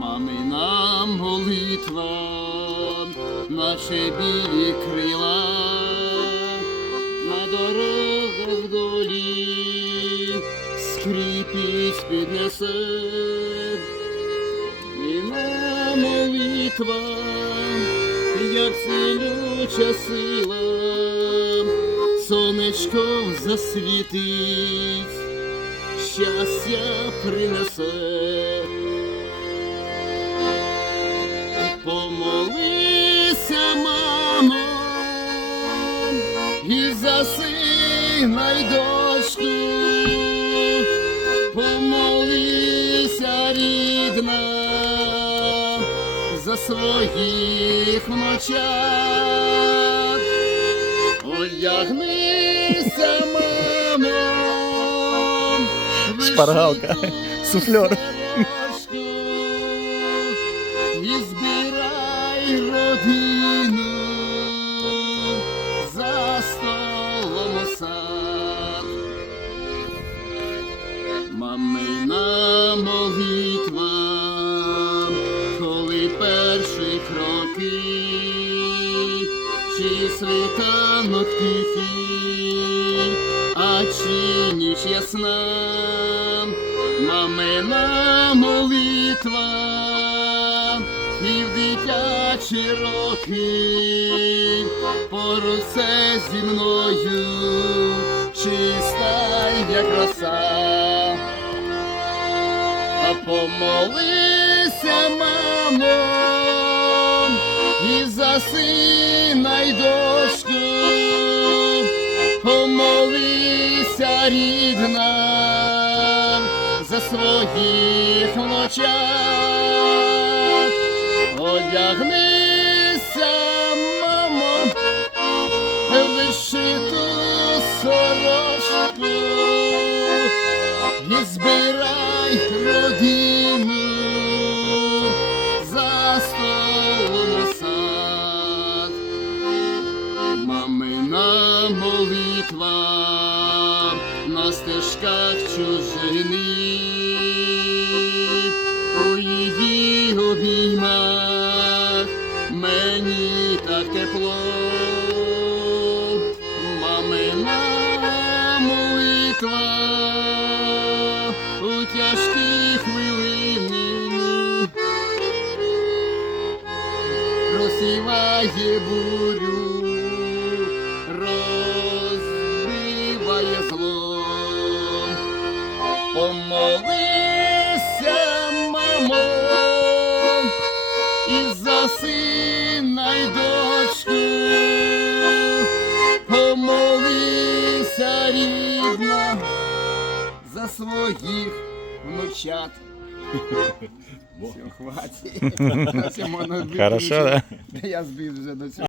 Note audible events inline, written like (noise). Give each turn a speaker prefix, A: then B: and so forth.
A: Мамина молитва, наші білі крила, на дорогах долі скріпіть піднесе. Мамина молитва, як силюча сила, сонечко засвітить, щастя принесе. Помолися, мамо, і за сина й дочку, помолися, рідна, за своїх внучат, одягнися, мамо,
B: Шпаргалка.
A: вишиту родину за столом сад. Мамина молитва, коли перші кроки, чи світанок а чи ніч ясна, мамина молитва, і дитячі роки, поруч це зі мною, чиста як роса. А помолися, мамо, і за сина й дочку, помолися, рідна, за своїх внучат, одягнися, мамо, вишиту сорочку і збирай родину за столом сад. Мамина молитва на стежках чужини, у її обіймах так тепло. Мамина молитва у тяжкі хвилини розсіває бурю, розбиває зло. Помолися, мамо, і за сина й дочку. Помолися, рідна, за своїх внучат. Все, хватить. (laughs)
B: Хорошо, да?
A: Я збив вже до цього.